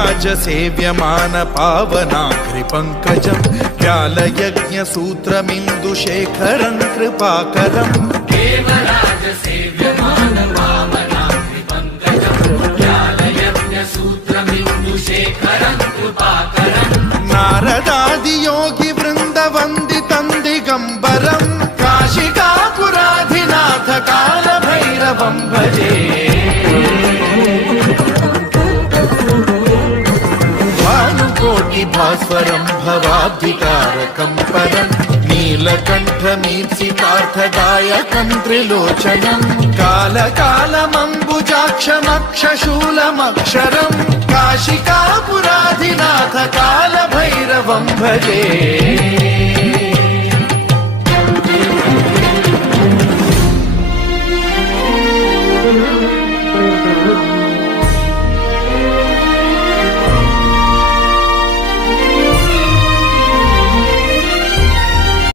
देवराजसेव्यमान पावनाघ्रिपङ्कजं व्यालयज्ञसूत्रमिन्दुशेखरं कृपाकरम् देवराजसेव्यमान पावनाघ्रिपङ्कजं व्यालयज्ञसूत्रमिन्दुशेखरं कृपाकरम् नारदादियोगिवृन्दवन्दितं दिगम्बरं काशिकापुराधिनाथ कालभैरवं भजे भास्वरं भवाब्धिकारकं परं नीलकण्ठमीप्सितार्थदायकं त्रिलोचनं कालकालमम्बुजाक्षमक्षशूलमक्षरं काशिकापुराधिनाथ कालभैरवं भजे।